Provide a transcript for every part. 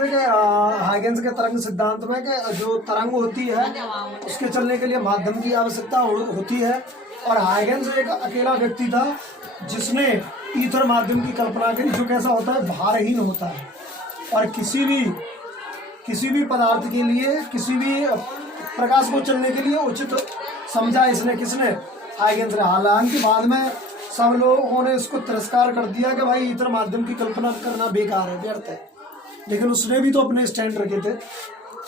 थे कि हाइगेंस के तरंग सिद्धांत में कि जो तरंग होती है उसके चलने के लिए माध्यम की आवश्यकता होती है। और हाइगेंस एक अकेला व्यक्ति था जिसने ईथर माध्यम की कल्पना करी, जो कैसा होता है, भारहीन होता है और किसी भी पदार्थ के लिए, किसी भी प्रकाश को चलने के लिए उचित समझा इसने, किसने, हाइगेंस ने। हालांकि बाद में सब लोगों ने इसको तिरस्कार कर दिया कि भाई ईथर माध्यम की कल्पना करना बेकार है, व्यर्थ है, लेकिन उसने भी तो अपने स्टैंड रखे थे।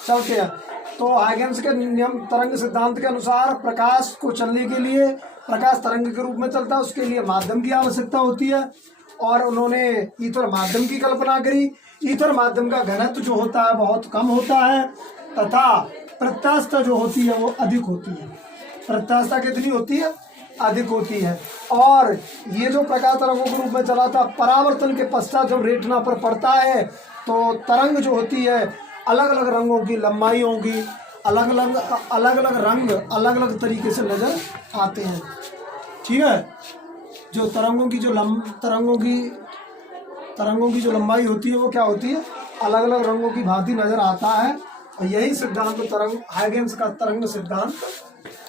चल क्या, तो हाइगेंस के नियम तरंग सिद्धांत के अनुसार प्रकाश को चलने के लिए, प्रकाश तरंग के रूप में चलता है, उसके लिए माध्यम की आवश्यकता होती है। और उन्होंने ईथर माध्यम की कल्पना करी। ईथर माध्यम का घनत्व जो होता है बहुत कम होता है तथा प्रत्यास्थता जो होती है वो अधिक होती है। प्रत्यास्थता कितनी होती है? अधिक होती है। और ये जो प्रकाश तरंगों के रूप में चला था, परावर्तन के पश्चात जब रेटिना पर पड़ता है तो तरंग जो होती है अलग अलग रंगों की, लंबाइयों की, अलग अलग रंग अलग अलग तरीके से नजर आते हैं। ठीक है, जो तरंगों की जो लंबाई होती है वो क्या होती है, अलग अलग रंगों की भांति नजर आता है। और यही सिद्धांत तरंग, हाइगेंस का तरंग सिद्धांत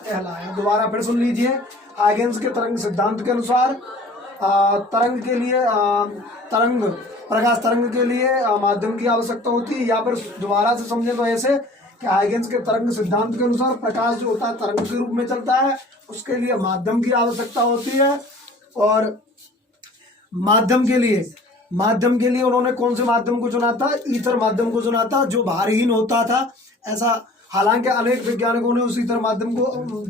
कहलाया। दोबारा फिर सुन लीजिए। हाइगेंस के तरंग सिद्धांत के अनुसार प्रकाश तरंग के लिए माध्यम की आवश्यकता होती है। या फिर दोबारा से समझे तो ऐसे कि हाइगेंस के तरंग सिद्धांत के अनुसार प्रकाश जो होता है तरंग के रूप में चलता है, उसके लिए माध्यम की आवश्यकता होती है। और माध्यम के लिए उन्होंने कौन से माध्यम को चुना था? ईथर माध्यम को चुना था, जो भारहीन होता था। ऐसा हालांकि अनेक वैज्ञानिकों ने उस ईथर माध्यम को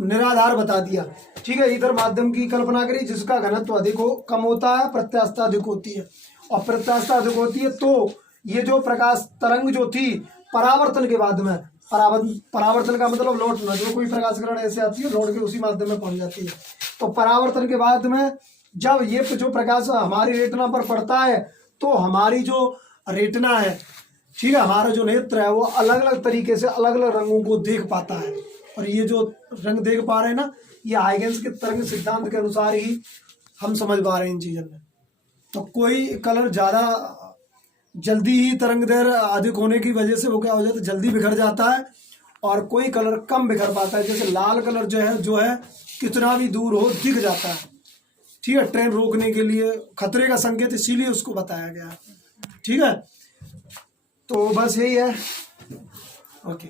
निराधार बता दिया। ठीक है, ईथर माध्यम की कल्पना करी जिसका घनत्व कम होता है, प्रत्यास्थता अधिक होती है। और प्रत्यास्थता अधिक होती है तो ये जो प्रकाश तरंग जो थी परावर्तन के बाद में, परावर्तन का मतलब लौटना, जो कोई प्रकाश किरण ऐसे आती है लौट के उसी माध्यम में पहुंच जाती है। तो परावर्तन के बाद में जब ये जो प्रकाश हमारी रेटिना पर पड़ता है तो हमारी जो रेटिना है, ठीक है, हमारा जो नेत्र है वो अलग अलग तरीके से अलग अलग रंगों को देख पाता है। और ये जो रंग देख पा रहे हैं ना, ये हाइगेंस के तरंग सिद्धांत के अनुसार ही हम समझ पा रहे हैं इन चीजों में। तो कोई कलर ज्यादा जल्दी ही तरंग दैर्घ्य अधिक होने की वजह से वो क्या हो जाता है, जल्दी बिखर जाता है। और कोई कलर कम बिखर पाता है, जैसे लाल कलर जो है कितना भी दूर हो दिख जाता है। ठीक है, ट्रेन रोकने के लिए खतरे का संकेत, इसीलिए उसको बताया गया। ठीक है, तो बस यही है। ओके।